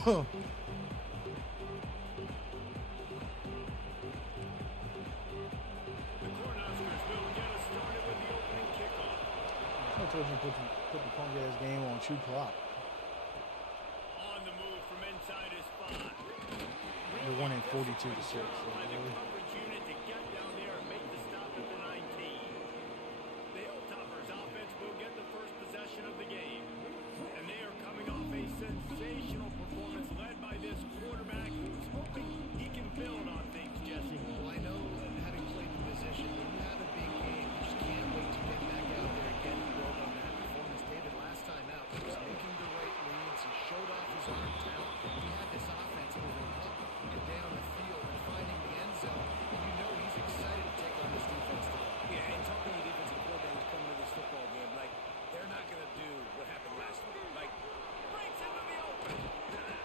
Cornhuskers will get us started with the opening kickoff. I told you to put the punk ass game on True Clock. On the move from inside his spot. You're winning 42 to 6. By the coverage unit to get down there and make the stop at the 19. The Hilltoppers offense will get the first possession of the game. And they are coming off a sensational performance led by this quarterback who's hoping he can build on things, Jesse. Well, I know having played the position, when you have a big game, you just can't wait to get back out there again and build on that performance. David, last time out, he was making the right reads. He showed off his arm talent. He had this offense moving up and down the field and finding the end zone. And you know he's excited to take on this defense today. Yeah, and talking to the defensive coordinators coming to this football game, like, they're not going to do what happened last week. Like, Breaks into the open.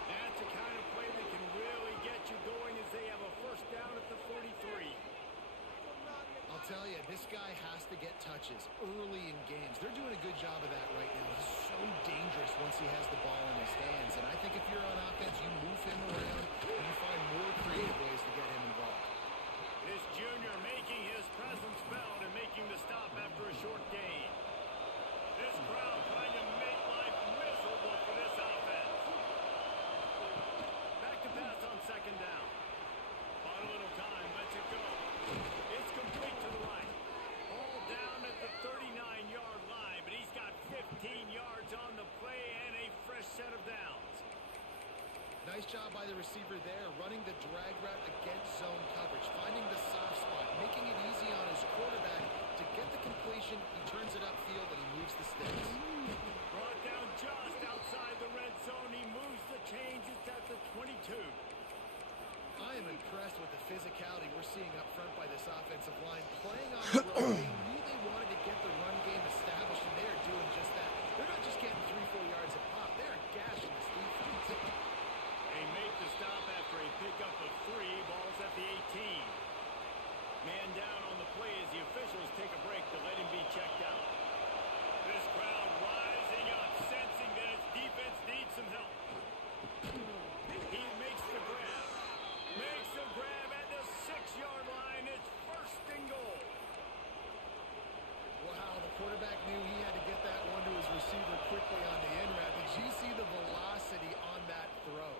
That's the kind of play that can really get you going as they have a first down at the 43. I'll tell you, this guy has to get touches early in games. They're doing a good job of that right now. He's so dangerous once he has the ball in his hands. And I think if you're on offense, you move him around and you find more creative ways to get him involved. This junior making his presence felt and making the stop after a short gain. This crowd trying to make life miserable for this offense. Back to pass on second down. Bought a little time, lets it go. It's complete to the right. Ball down at the 39-yard line, but he's got 15 yards on the play and a fresh set of downs. Nice job by the receiver there, running the drag route against zone coverage, finding the soft spot, making it easy on his quarterback to get the completion. He turns it upfield and he moves the sticks. Brought down just outside the red zone. He moves the chains. It's at the 22. I am impressed with the physicality we're seeing up front by this offensive line. Playing on the road, they knew they wanted to get the run game established, and they are doing just that. They're not just getting 3-4 yards a pop. They're gashing this defense. They make the stop after a pickup of 3. Ball's at the 18. Man down on the play as the officials take a break to let him be checked out. This crowd rising up, sensing that its defense needs some help. He makes the grab. Makes the grab at the 6-yard line. It's first and goal. Wow, the quarterback knew he had to get that one to his receiver quickly on the in route. Did you see the velocity on that throw?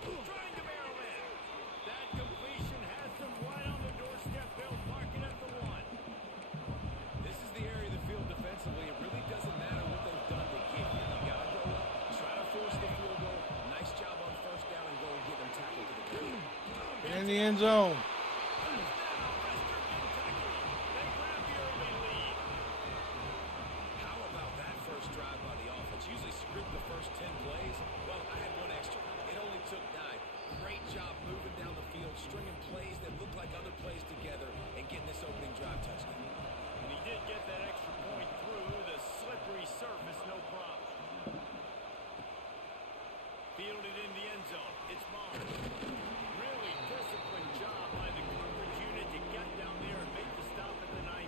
Trying to barrel in. That completion has them right on the doorstep. They'll mark it at the 1. this is the area of the field defensively. It really doesn't matter what they've done to get here. You got to go up, try to force the field goal. Nice job on first down and go and get them tackled to the field. In the end zone. How about that first drive by the offense? Usually script the first 10 plays. Well, I had one extra. It only took 9. Great job moving down the field, stringing plays that look like other plays together, and getting this opening drive touchdown. And he did get that extra point through the slippery surface, no problem. Fielded in the end zone. It's Barnes. Really disciplined job by the coverage unit to get down there and make the stop at the 19.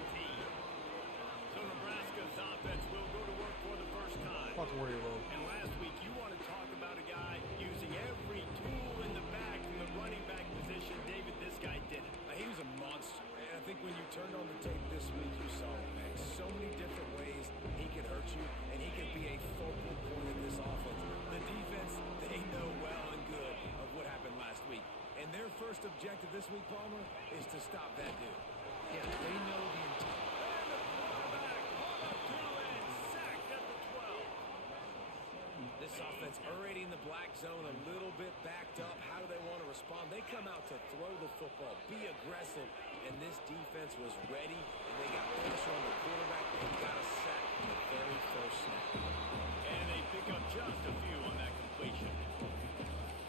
So Nebraska's offense will go to work for the first time. Fuck Warrior Road. And last week, you want to talk about a guy using every tool in the bag from the running back position. David, this guy did it. He was a monster. And I think when you turned on the tape this week, you saw it, man. So many different ways he can hurt you, and he can be a focal point of this offense. The defense, they know well and good of what happened last week. And their first objective this week, Palmer, is to stop that dude. Yeah, they know the intent. And the quarterback caught up to and sacked at the 12. This offense already in the black zone, a little bit backed up. How do they want to respond? They come out to throw the football, be aggressive, and this defense was ready, and they got pressure on the quarterback and got a sack in the very first snap. And they pick up just a few on that completion.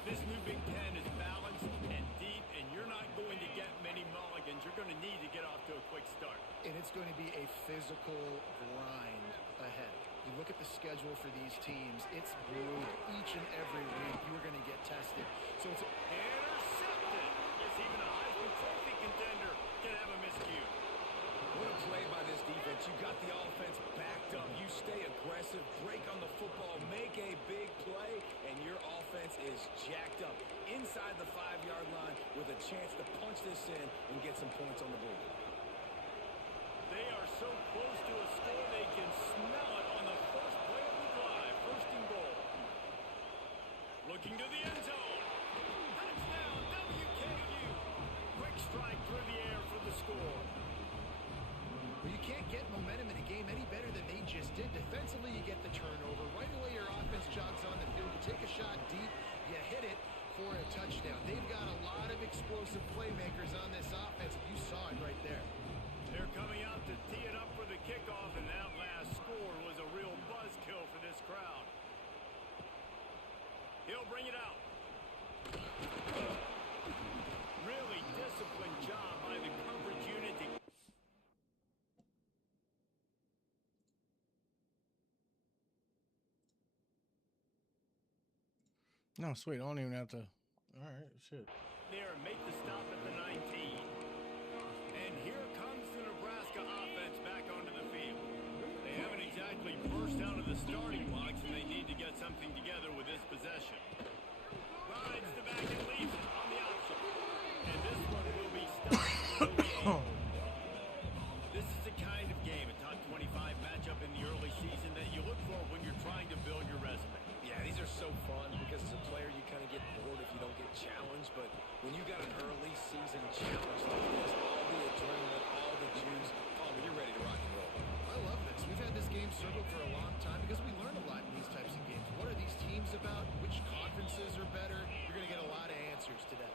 This new Big Ten is balanced and deep, and you're not going to get many mulligans. You're going to need to get off to a quick start. And it's going to be a physical grind ahead. You look at the schedule for these teams, it's brutal. Each and every week, you are going to get tested. So it's Intercepted. Yes, even a Heisman Trophy contender can have a miscue. What a play by this defense. You got the offense backed up. You stay aggressive. explosive, break on the football, make a big play, and your offense is jacked up inside the 5-yard line with a chance to punch this in and get some points on the board. They are so close to a score they can smell it on the first play of the drive. First and goal. Looking to the end zone. Touchdown, WKU. Quick strike through the air for the score. Well, you can't get momentum in a game any better than they just did. Defensively, you get the turnover. Right away, your offense jogs on the field. You take a shot deep, you hit it for a touchdown. They've got a lot of explosive playmakers on this offense. You saw it right there. They're coming out to tee it up for the kickoff, and that last score was a real buzzkill for this crowd. He'll bring it out. Really disciplined job by the coverage unit to No, sweet. I don't even have to. All right, shit. there and make the stop at the 19. And here comes the Nebraska offense back onto the field. They haven't exactly burst out of the starting blocks, and they need to get something together with this possession. Rides the back and leaves it on the option. And this one will be stopped. This is the kind of game, a top 25 matchup in the early season, that you look for when you're trying to build your resume. Yeah, these are so fun because as a player you kind of get bored if you don't get challenged, but when you got an early season challenge like this, all the adrenaline, all the juice, Palmer, you're ready to rock and roll. I love this. We've had this game circled for a long time because we learn a lot in these types of games. What are these teams about? Which conferences are better? You're going to get a lot of answers today.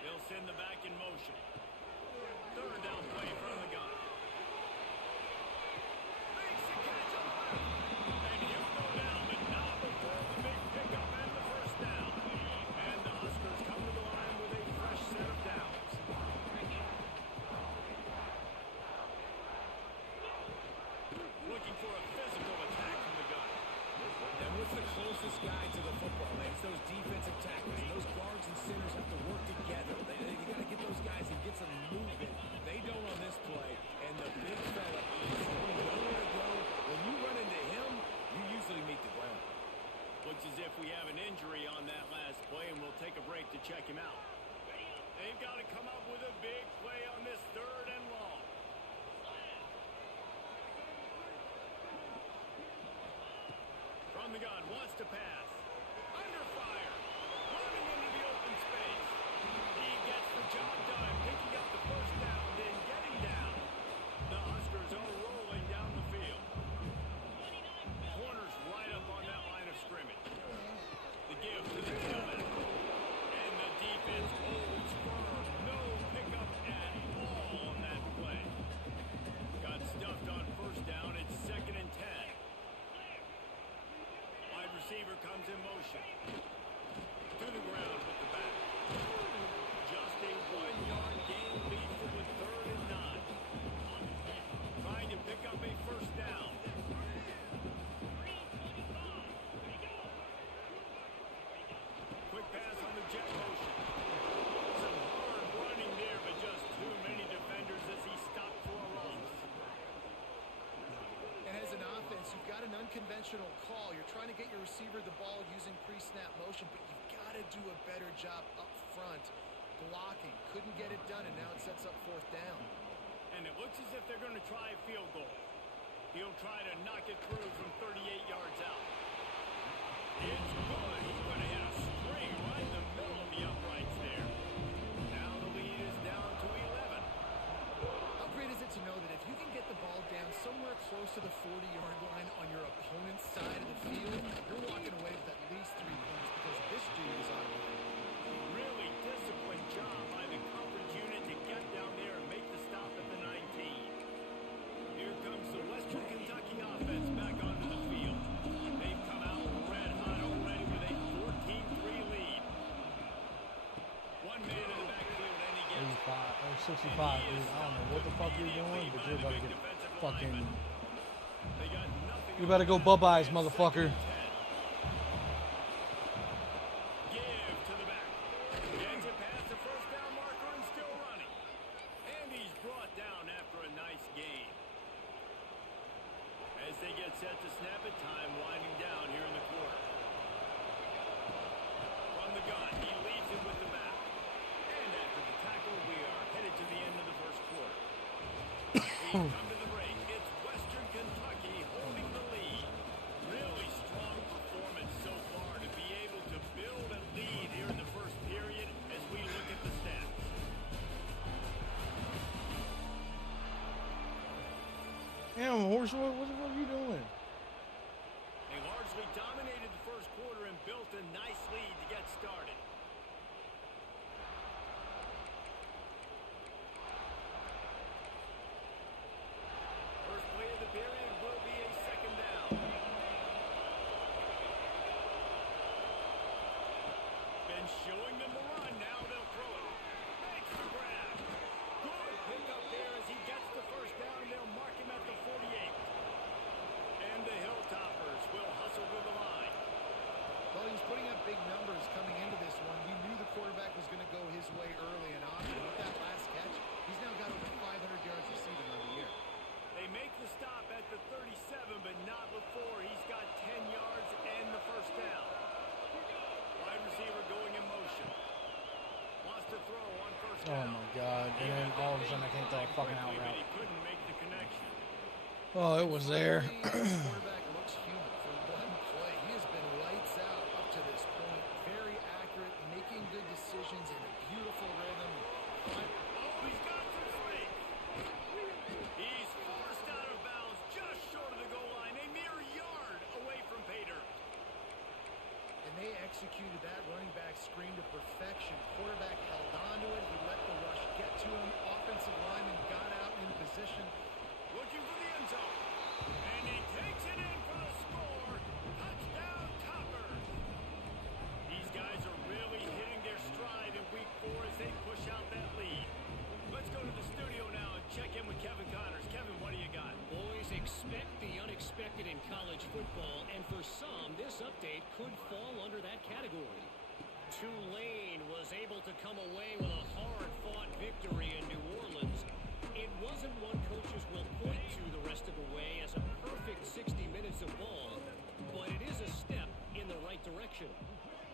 They'll send the back in motion. Third down play from the gun. Makes the catch on the left. And he'll go down, but not before the big pickup and the first down. And the Huskers come to the line with a fresh set of downs. Looking for a physical attack from the gun. And what's the closest guy to the football, man? It's those defensive tackles. And those guards and centers have to work together. You got to get those guys and get some movement. They don't on this play. And the big fella is nowhere to go. When you run into him, you usually meet the ground. Looks as if we have an injury on that last play, and we'll take a break to check him out. They've got to come up with a big play on this third and long. From the gun, wants to pass. Under fire. Running into the open space. He gets the job done, picking up the first down, then getting down. The Huskers are rolling down the field. Corners right up on that line of scrimmage. The give to the tailback. And the defense holds firm. No pickup at all on that play. Got stuffed on first down. It's 2nd and 10. Wide receiver comes in motion. To the ground with the back. Just a 1-yard gain leads them with 3rd and 9. Trying to pick up a first down. Quick pass on the jet motion. Some hard running there, but just too many defenders as he stopped for a loss. And as an offense, you've got an unconventional call. You're trying to get your receiver the ball using pre-snap motion, but you've got to do a better job up front blocking. Couldn't get it done, and now it sets up 4th down. And it looks as if they're going to try a field goal. He'll try to knock it through from 38 yards out. It's good. He's going to hit a string right in the middle of the uprights there. Now the lead is down to 11. How great is it to know that if you can get the ball down somewhere close to the 40-yard line on your opponent's side of the field, you're walking away with at least 3 points because this dude is on it. Really disciplined job by the coverage unit to get down there and make the stop at the 19. Here comes the Western Kentucky offense back onto the field. They've come out red hot already with a 14-3 lead. One man in the backfield, and he gets 85 or 65, dude. I don't know what the fuck you're doing, but you're about to get fucking. They got nothing. You better go Bubeyes, motherfucker. Give to the back. Gets it past the first down marker and still running. And he's brought down after a nice gain. As they get get set to snap it. Time winding down here in the quarter. From the gun, he leads it with the back. And after the tackle, we are headed to the end of the first quarter. We've come to the break. It's Western Kentucky holding the lead. Really strong performance so far to be able to build a lead here in the first period as we look at the stats. Damn, Horse, what the fuck are you doing? They largely dominated the first quarter and built a nice lead to get started. First play of the period will be a second down. Been showing them the run. Now they'll throw it. Makes the grab. Good pickup there as he gets the first down, and they'll mark him at the 48. And the Hilltoppers will hustle to the line. Well, he's putting up big numbers coming into this one. We knew the quarterback was going to go his way early and often. With that last catch, he's now got over 500 yards receiving on the year. They make the stop at the 37, but not before. He's got 10 yards and the first down. Wide receiver going in motion. Wants to throw on first Oh down. my God! And then all of a sudden I can't throw a fucking out But route. he couldn't make the connection. Oh, it was there. The quarterback looks human for one play. He has been lights out up to this point. Very accurate, making good decisions in a beautiful rhythm. Oh, he's got some space. He's forced out of bounds just short of the goal line. A mere yard away from Pater. And they executed that running back screen to perfection. Quarterback held on to it. He let the rush get to him. Offensive lineman got out in position. Looking for the end zone. And he takes it in for the score. Touchdown, Toppers. These guys are really hitting their stride in week 4 as they push out that lead. Let's go to the studio now and check in with Kevin Connors. Kevin, what do you got? Boys, expect the unexpected in college football, and for some, this update could fall under that category. Tulane was able to come away with a hard-fought victory in New Orleans. It wasn't one coaches will point to the rest of the way as a perfect 60 minutes of ball, but it is a step in the right direction.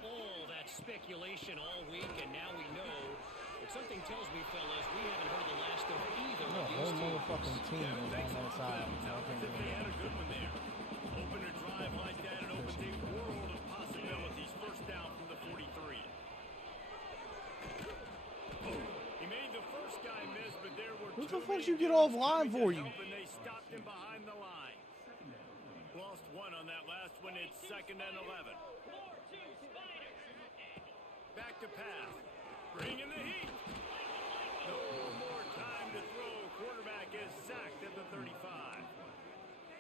All that speculation all week, and now we know. But something tells me, fellas, we haven't heard the last of either The of whole these teams. motherfucking team is on that side. Sounds as if they had a good one there. Open a drive like that, it opens a world of possibilities. First down from the 43. He made the first guy miss, but there were What too the fuck many you get dudes offline coming for, to you? help, and they stopped him behind the line. Lost one on that last one. It's 2nd and 11. Back to pass. Bringing the heat. No more time to throw. Quarterback is sacked at the 35.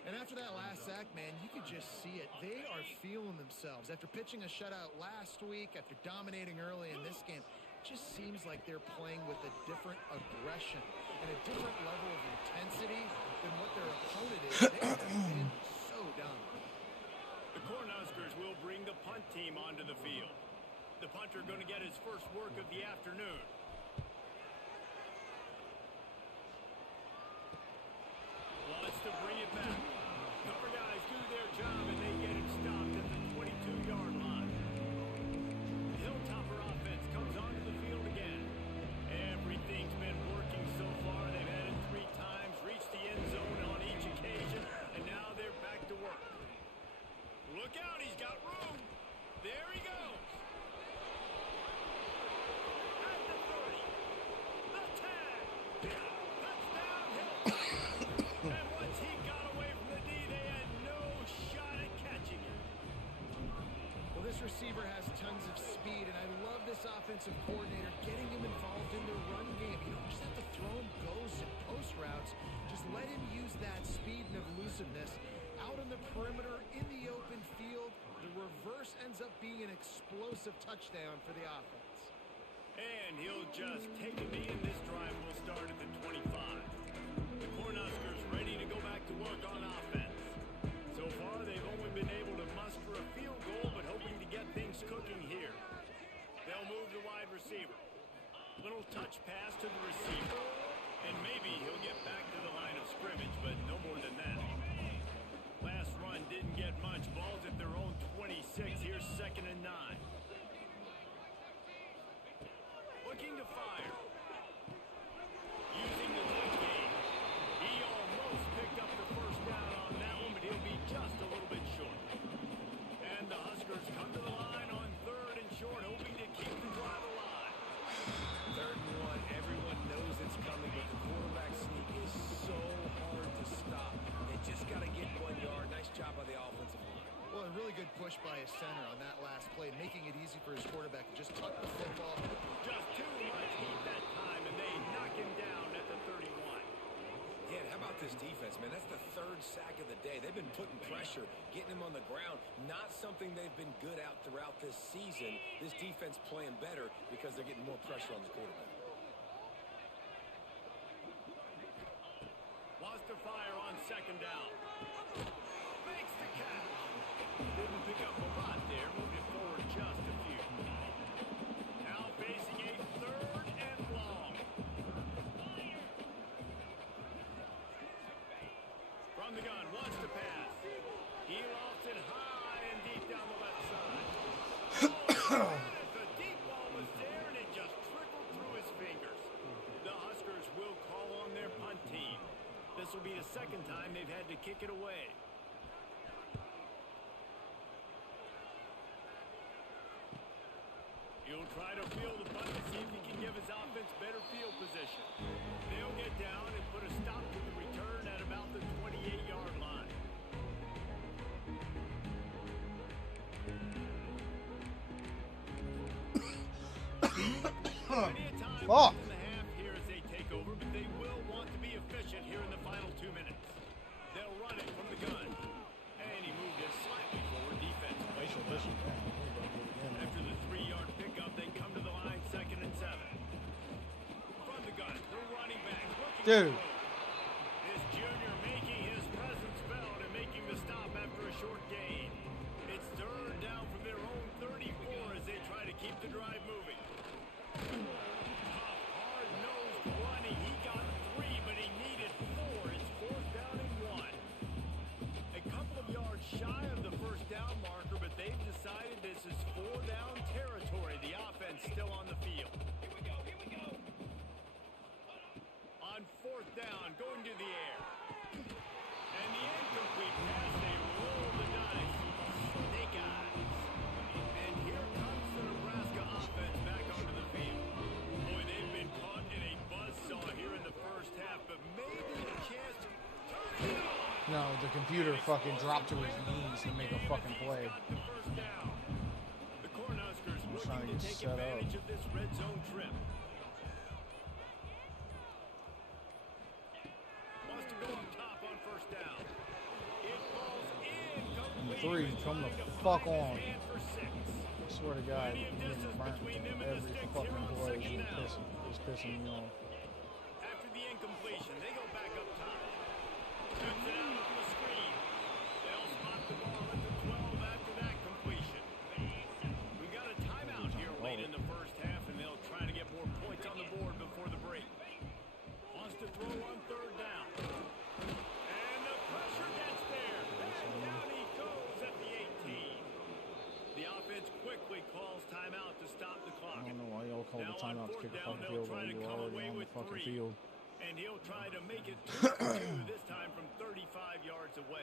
And after that last sack, man, you could just see it. They are feeling themselves. After pitching a shutout last week, after dominating early in this game, it just seems like they're playing with a different aggression and a different level of intensity than what their opponent is. They have been so dominant. The Cornhuskers will bring the punt team onto the field. The punter going to get his first work of the afternoon. Wants to bring it back. Cover guys do their job and they get it stopped at the 22-yard line. The Hilltopper offense comes onto the field again. Everything's been working so far. They've had it 3 times, reached the end zone on each occasion, and now they're back to work. Look out, he's got room. There he goes. At the 30. The tag. Touchdown, Hill. And once he got away from the D, they had no shot at catching him. Well, this receiver has tons of speed, and I love this offensive coordinator getting him involved in the run game. You don't just have to throw him goes and post routes. Just let him use that speed and elusiveness out on the perimeter, in the open field. The reverse ends up being an explosive touchdown for the offense. And he'll just take a knee, and this drive will start at the 25. The Cornhuskers ready to go back to work on offense. So far, they've only been able to muster a field goal, but hoping to get things cooking here. They'll move the wide receiver. Little touch pass to the receiver, and maybe he'll get back to the line of scrimmage, but no more than that. Last get much. Ball's at their own 26. Here's 2nd and 9. Looking to fire. Using the quick game. He almost picked up the first down on that one, but he'll be just a little bit short. And the Huskers come to the line on 3rd and short, hoping to keep the drive alive. 3rd and 1. Everyone knows it's coming, but the quarterback sneak is so hard to stop. They just got to get 1 yard. Nice job by the offensive line. Well, a really good push by his center on that last play, making it easy for his quarterback to just tuck the football. Just too much heat that time, and they knock him down at the 31. Yeah, how about this defense, man? That's the 3rd sack of the day. They've been putting pressure, getting him on the ground. Not something they've been good at throughout this season. This defense playing better because they're getting more pressure on the quarterback. Wants to fire on 2nd down. Makes the catch. Didn't pick up a lot there. Moved it forward just a few. Now facing a 3rd and long. From the gun, wants to pass. He lofts it high and deep down the left side. The deep ball was there, and it just trickled through his fingers. The Huskers will call on their punt team. This will be the 2nd time they've had to kick it away. He'll try to field the punt to see if he can give his offense better field position. They'll get down and put a stop to the return at about the 28-yard line. Plenty of time left in the half here as they take over, but they will want to be efficient here in the final 2 minutes. They'll run it from the gun. And he moved it slightly forward defensively. After the 3-yard pickup, they come to the line 2nd and 7. From the gun, the running back. Dude. This junior making his presence felt and making the stop after a short gain. It's 3rd down from their own 34 as they try to keep the drive moving. Tough, hard-nosed running. He got 3, but he needed 4. It's 4th down and 1. A couple of yards shy of the first down marker, but they've decided this is 4-down territory. The offense still on the field. Here we go. On 4th down, going to the air. And the incomplete pass, they roll the dice. Snake eyes. And here comes the Nebraska offense back onto the field. Boy, they've been caught in a buzzsaw here in the first half, but maybe a chance to turn it on. No, the computer fucking dropped to his knees to make a fucking play. The Cornhuskers trying looking to to take set up. advantage of this red zone trip. Wants to go up top on 1st down. It falls incomplete. 3, come the fuck on. Man for 6. I swear to God, I'm getting burnt every fucking play. It's pissing me off. After the incompletion, they go back up top. Cuts it out on the screen. They'll spot the ball at the 12 after that completion. We've got a timeout here late in the first half, and they'll try to get more points on the board before the break. Wants to throw on 3rd down. And the pressure gets there. And down he goes at the 18. The offense quickly calls timeout to stop the clock. I don't know why y'all call the timeout to kick a fucking field goal. You're already on the fucking field. And he'll try to make it 2-2 this time from 35 yards away.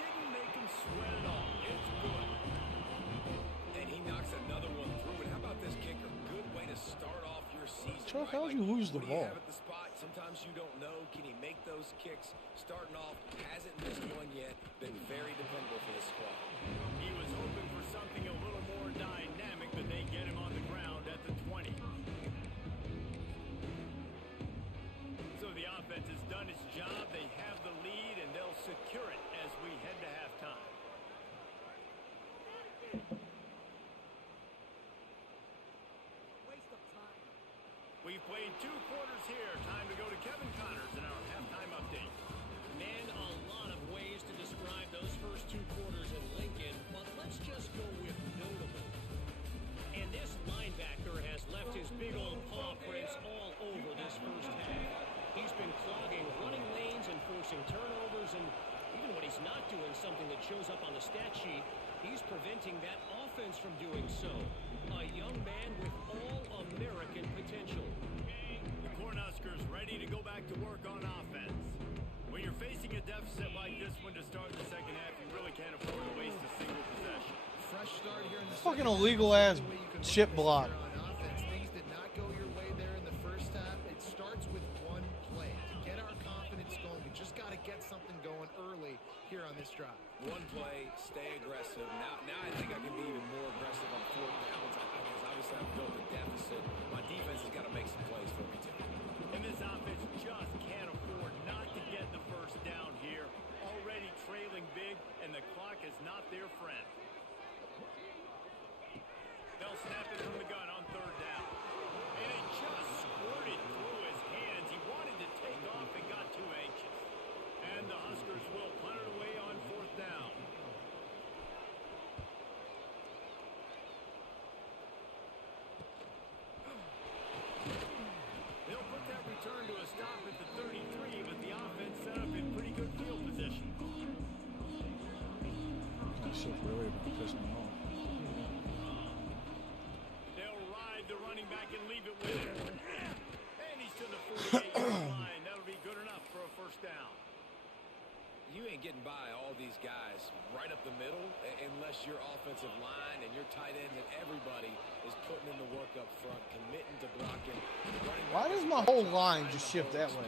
Didn't make him sweat at all. It's good. And he knocks another one through. And how about this kicker? Good way to start off your season. Chuck, how'd you lose the What do you ball? have at the spot? Sometimes you don't know. Can he make those kicks? Starting off, hasn't missed one yet. Been very dependable for this squad. He was hoping for something a little more dynamic, but they get him on the ground at the 20. So the offense has done its job. They have the lead, and they'll secure it as we head to halftime. We've played 2 quarters here. Time to go to Kevin Connors in our halftime update. Man, a lot of ways to describe those first 2 quarters in Lincoln, but let's just go with notable. And this linebacker has left his big old paw prints all over this first half. He's been clogging running lanes and forcing turnovers. up on the stat sheet, he's preventing that offense from doing so. A young man with all-American potential. The Cornhuskers ready to go back to work on offense. When you're facing a deficit like this one to start the second half, you really can't afford to waste a single possession. Fresh start here in the Fucking second half. illegal ass The way you can chip look block. at this here on offense. Things did not go your way there in the first half. It starts with one play. To get our confidence going, we just got to get something going early here on this drive. One play, stay aggressive. Now I think I can be even more aggressive on 4th downs. Because obviously I've built a deficit. My defense has got to make some plays for me too. And this offense just can't afford not to get the first down here. Already trailing big, and the clock is not their friend. They'll snap it from the gun on 3rd down. And it just squirted through his hands. He wanted to take off and got too anxious. And the Huskers will punt it away on 4th down. They'll put that return to a stop at the 33, but the offense set up in pretty good field position. That shit's really about to piss me off. They'll ride the running back and leave it with him. And he's to the 48-yard line. That'll be good enough for a first down. You ain't getting by all these guys right up the middle unless your offensive line and your tight end and everybody is putting in the work up front, committing to blocking. Why does my whole line just shift that way?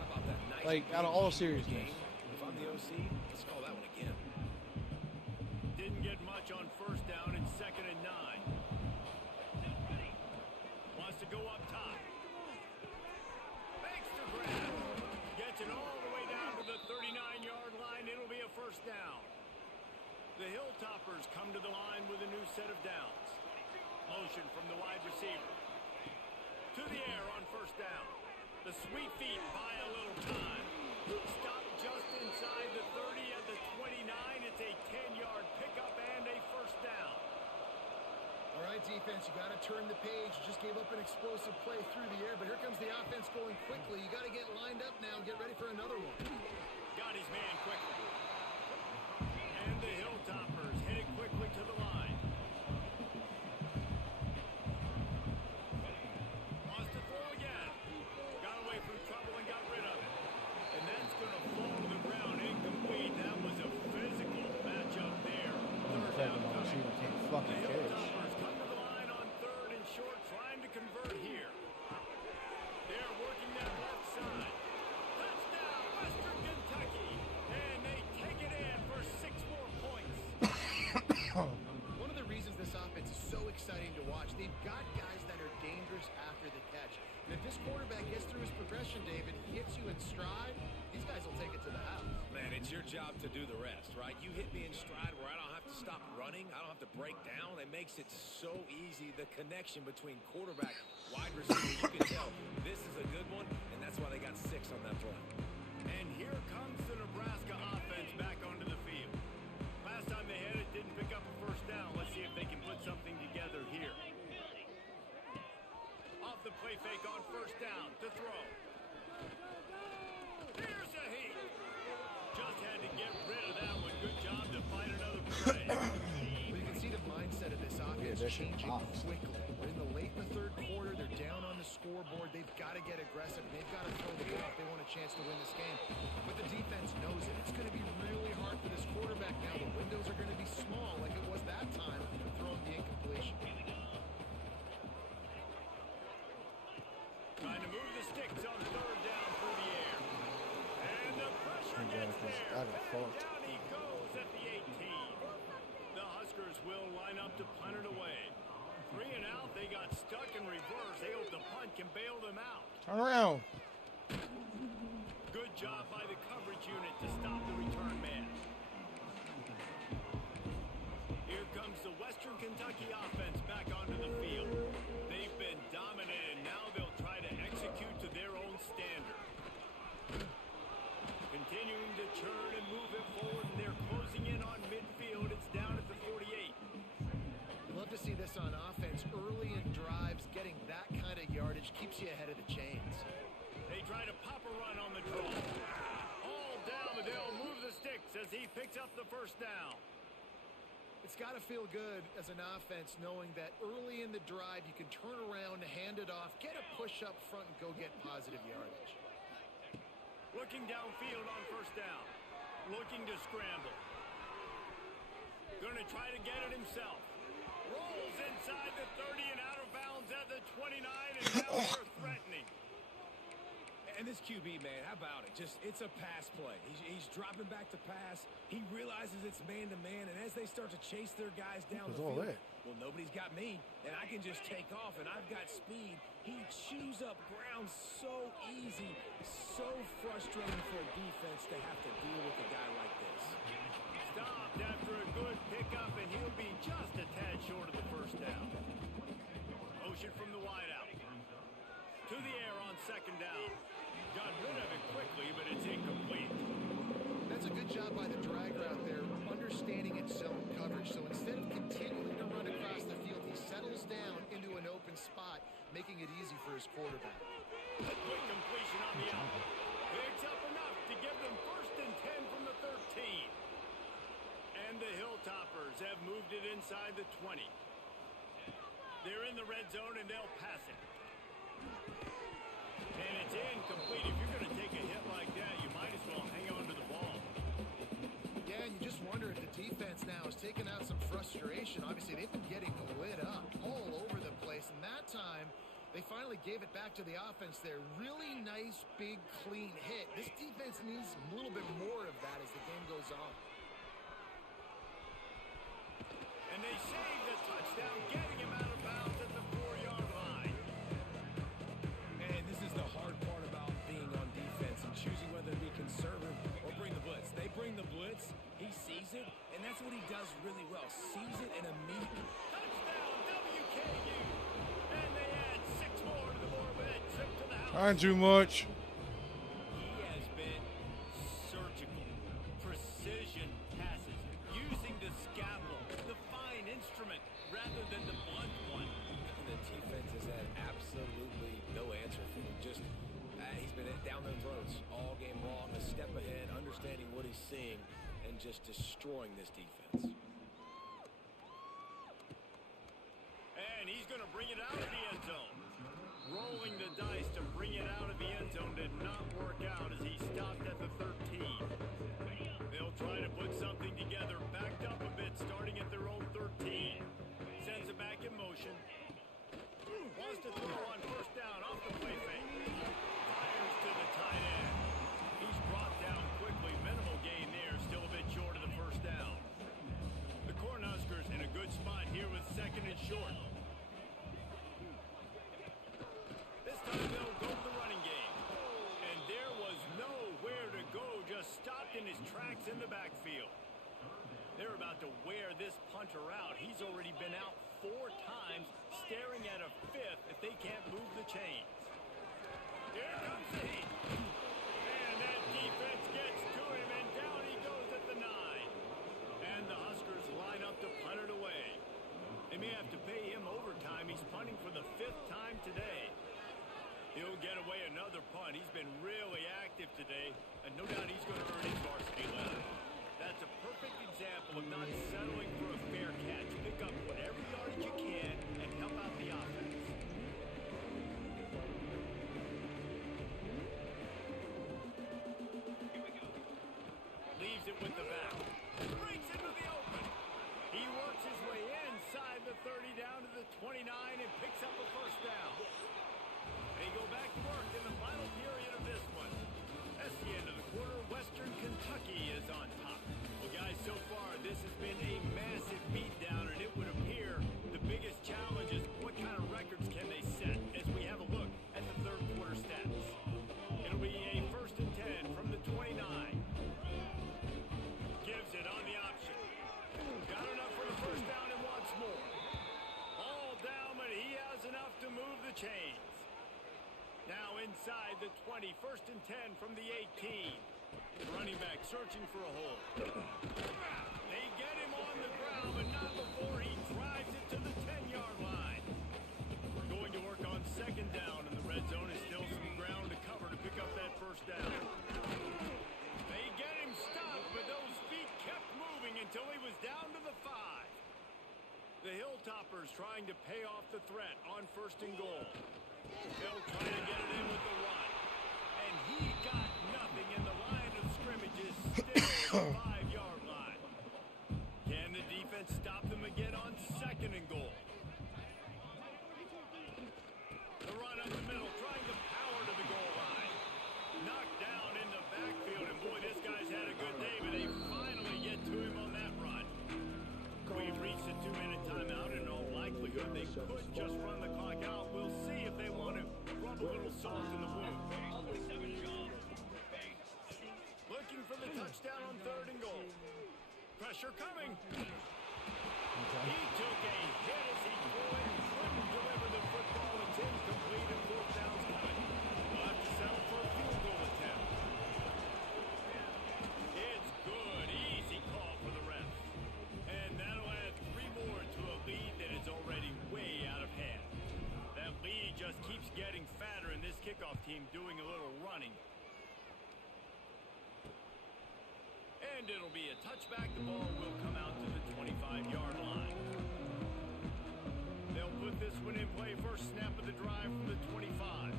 How about that nice Like, out of all seriousness. If I'm the OC, let's call that one again. Didn't get much on 1st down. It's 2nd and 9. Wants to go up top. Makes the grab. Gets it all the way down to the 39-yard line. It'll be a first down. The Hilltoppers come to the line with a new set of downs. Motion from the wide receiver. To the air on 1st down. The sweet feet buy a little time. Stop just inside the 30 at the 29. It's a 10-yard pickup and a first down. All right, defense, you got to turn the page. You just gave up an explosive play through the air, but here comes the offense going quickly. You got to get lined up now and get ready for another one. Got his man quickly. And the Hilltoppers headed quickly to the line. Wants to throw again. Got away from trouble and got rid of it. And that's going to fall to the ground incomplete. That was a physical matchup there. The fact that my receiver can't The fucking catch. Hilltoppers come to the line on 3rd and short, trying to convert here. They're working that left side. Touchdown, Western Kentucky. And they take it in for 6 more points. One of the reasons this offense is so exciting to watch, they've got guys that are dangerous after the catch. And if this quarterback gets through his progression, David, hits you in stride, these guys will take it to the house. Man, it's your job to do the rest, right? You hit me in stride where I don't have to stop running. I don't have to break down. It makes it so easy. The connection between quarterback, wide receiver, you can tell this is a good one, and that's why they got 6 on that play. And here comes the Nebraska offense back onto the field. Last time they had it, didn't pick up a first down. Let's see if they can put something together here. Off the play fake on 1st down to throw. Here's a heat. Just had to get rid of that one. Good job to find another play. Well, you can see the mindset of this offense that shit changing pops. quickly. We're in the late in the 3rd quarter. They're down on the scoreboard. They've got to get aggressive. They've got to throw the ball if they want a chance to win this game. But the defense knows it. It's going to be really hard for this quarterback now. The windows are going to be small like it was that time throwing the incompletion. Trying to move the sticks on 3rd down through the air. And the pressure gets there. I got fucked. Down he goes at the 18. The Huskers will line up to punt it away. 3 and out. They got stuck in reverse. They hope the punt can bail them out. Turn around. Good job by the coverage unit to stop the return man. Here comes the Western Kentucky offense back onto the field. They've been dominated. Now they'll try to execute to their own standard. Continuing to churn and move it forward, and they're closing in on midfield. It's down at the 48. Love to see this on offense. Early in drives, getting that kind of yardage keeps you ahead of the chains. They try to pop a run on the draw. All down, but they'll move the sticks as he picks up the first down. It's got to feel good as an offense knowing that early in the drive you can turn around, hand it off, get a push up front, and go get positive yardage. Looking downfield on first down. Looking to scramble. Going to try to get it himself. Rolls inside the 30 and out of bounds at the 29, and now they're threatening. And this QB, man, how about it? It's a pass play. He's dropping back to pass. He realizes it's man-to-man, and as they start to chase their guys down the field, well, nobody's got me, and I can just take off, and I've got speed. He chews up ground so easy, so frustrating for a defense to have to deal with a guy like this. Stopped after a good pickup, and he'll be just a tad short of the first down. Motion from the wideout. To the air on second down. Got rid of it quickly, but it's incomplete. That's a good job by the drag route there, understanding its zone coverage. So instead of continuing to run across the field, he settles down into an open spot, making it easy for his quarterback. A quick completion on the out. Picks up enough to give them 1st and 10 from the 13. And the Hilltoppers have moved it inside the 20. They're in the red zone, and they'll pass it. And it's incomplete. If you're going to take a hit like that, you might as well hang on to the ball. Yeah, and you just wonder if the defense now has taken out some frustration. Obviously, they've been getting lit up all over the place. And that time, they finally gave it back to the offense there. Really nice, big, clean hit. This defense needs a little bit more of that as the game goes on. And they save the touchdown, getting him out of bounds at the 4-yard line. And this is the hard part about being on defense and choosing whether to be conservative or bring the blitz. They bring the blitz, he sees it, and that's what he does really well. Sees it and immediately. Touchdown, WKU. And they add 6 more to the board with that trip to the house. I ain't too much. He has been surgical. Precision passes. Using the scalpel, the fine instrument, rather than the blunt one. The defense has had absolutely no answer for him. Just, he's been down their throats all game long, a step ahead, understanding what he's seeing, and just destroying this defense. And he's going to bring it out of the end zone. Rolling the dice to bring it out of the end zone did not work out as he stopped at the 13. They'll try to put something together, backed up a bit, starting at their own 13. Sends it back in motion. Wants to throw on first down off the play fake. Fires to the tight end. He's brought down quickly. Minimal gain there. Still a bit short of the first down. The Cornhuskers in a good spot here with 2nd and short. This time they'll go the running game. And there was nowhere to go. Just stopped in his tracks in the backfield. They're about to wear this punter out. He's already been out 4 times, staring at a 5th if they can't move the chains. Here comes the heat. And that defense gets to him, and down he goes at the 9. And the Huskers line up to punt it away. They may have to pay him overtime. He's punting for the 5th time today. He'll get away another punt. He's been really active today, and no doubt he's going to earn his varsity letter. That's a perfect example of not settling for a fair catch. Pick up whatever yardage you can and help out the offense. Leaves it with the back. Breaks into the open. He works his way inside the 30 down to the 29 and picks up a first down. They go back to work in the final period of this one. That's the end of the quarter. Western Kentucky is on top. Well, guys, so far this has been a massive beatdown, and it would appear the biggest challenge is what kind of records can they set as we have a look at the 3rd quarter stats. It'll be a 1st and 10 from the 29. Gives it on the option. Got enough for the first down and wants more. All down, but he has enough to move the chains. Now inside the 20, 1st and 10 from the 18. Running back searching for a hole. They get him on the ground, but not before he drives it to the 10-yard line. Going to work on 2nd down, and the red zone is still some ground to cover to pick up that first down. They get him stopped, but those trying to pay off the threat on 1st and goal. They'll try to get it in with the run. And he got nothing, in the line of scrimmage is still the 5-yard line. Can the defense stop them again on 2nd and goal? The run up the middle, trying to power to the goal line. Knocked down in the backfield, and boy, this guy's had a good day, but they finally get to him on that run. We've reached the 2-minute timeout, and in all likelihood, they could just run the clock out. We'll see if they want to rub a little salt in the wound. Looking for the touchdown on 3rd and goal. Pressure coming. He took a hit as he threw it, couldn't deliver the football. It's incomplete, and 4th down's coming. We'll have to settle for a field goal attempt. It's good. Easy call for the refs. And that'll add 3 more to a lead that is already way out of hand. That lead just keeps getting fatter, and this kickoff team doing a little running. And it'll be a touchback. The ball will come out to the 25-yard line. They'll put this one in play. First snap of the drive from the 25.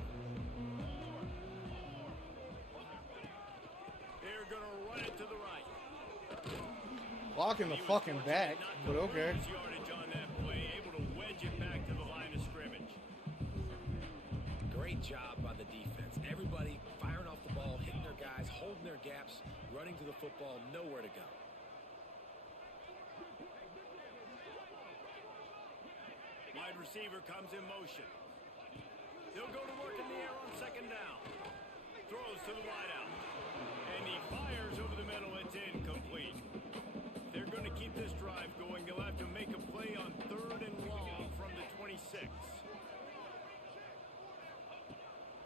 They're going to run it to the right. Blocking the fucking back, but okay. Yardage on that play, able to wedge it back to the line of scrimmage. Great job by the defense. Everybody firing off the ball, hitting their guys, holding their gaps, running to the football, nowhere to go. Wide receiver comes in motion. He'll go to work in the air on 2nd down. Throws to the wideout. And he fires over the middle. It's incomplete. They're going to keep this drive going. They'll have to make a play on 3rd and long from the 26.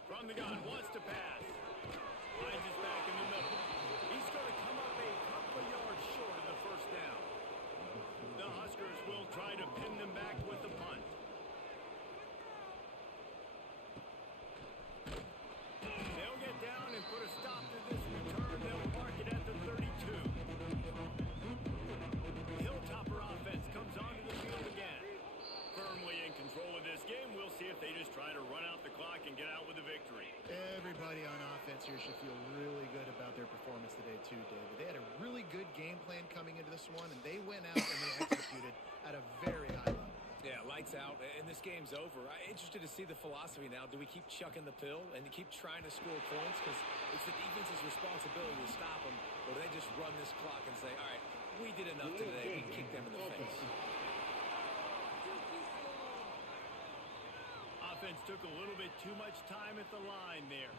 From the gun, wants to pass. Finds his back in the middle. He's going to come up a couple of yards short of the 1st down. The Huskers will try to pin them back with the punt. They'll get down and put a stop to this return. They'll mark it at the 32. The Hilltopper offense comes onto the field again. Firmly in control of this game. We'll see if they just try to run out the clock and get out with a victory. Everybody on offense here should feel really good about their performance today too, David. They had a really good game plan coming into this one, and they went out and they executed at a very high level. Yeah, lights out, and this game's over. I'm interested to see the philosophy now. Do we keep chucking the pill and keep trying to score points? Because it's the defense's responsibility to stop them, or do they just run this clock and say, all right, we did enough today, we can kick them in the face? Offense took a little bit too much time at the line there.